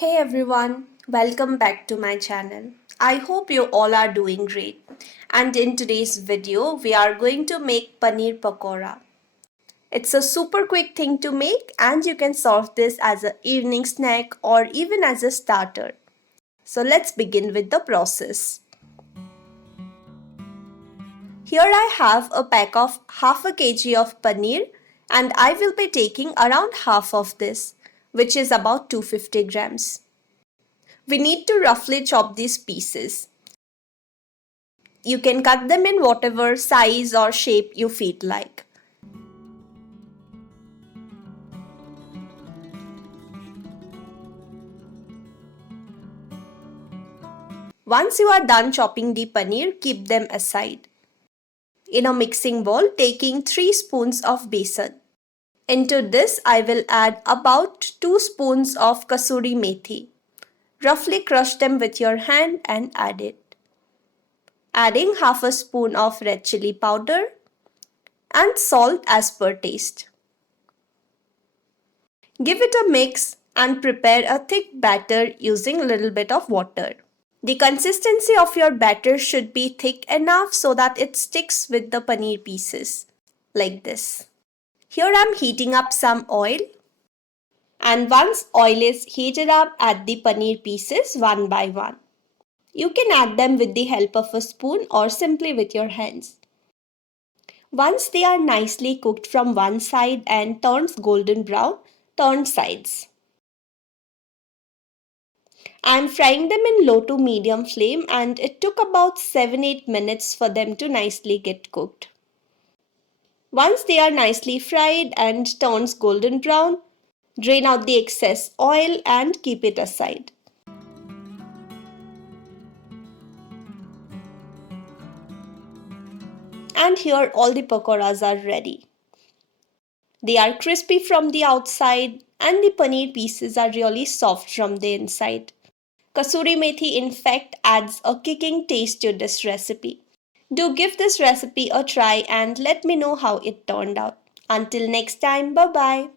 Hey everyone, welcome back to my channel. I hope you all are doing great. And in today's video, we are going to make paneer pakora. It's a super quick thing to make and you can serve this as an evening snack or even as a starter. So let's begin with the process. Here I have a pack of half a kg of paneer and I will be taking around half of this, which is about 250 grams. We need to roughly chop these pieces. You can cut them in whatever size or shape you feel like. Once you are done chopping the paneer, keep them aside. In a mixing bowl, taking 3 spoons of besan. Into this, I will add about 2 spoons of kasuri methi. Roughly crush them with your hand and add it. Adding half a spoon of red chili powder and salt as per taste. Give it a mix and prepare a thick batter using a little bit of water. The consistency of your batter should be thick enough so that it sticks with the paneer pieces, like this. Here I am heating up some oil, and once oil is heated up, add the paneer pieces one by one. You can add them with the help of a spoon or simply with your hands. Once they are nicely cooked from one side and turns golden brown, turn sides. I'm frying them in low to medium flame and it took about 7-8 minutes for them to nicely get cooked. Once they are nicely fried and turns golden brown, drain out the excess oil and keep it aside. And here all the pakoras are ready. They are crispy from the outside and the paneer pieces are really soft from the inside. Kasuri methi in fact adds a kicking taste to this recipe. Do give this recipe a try and let me know how it turned out. Until next time, bye bye.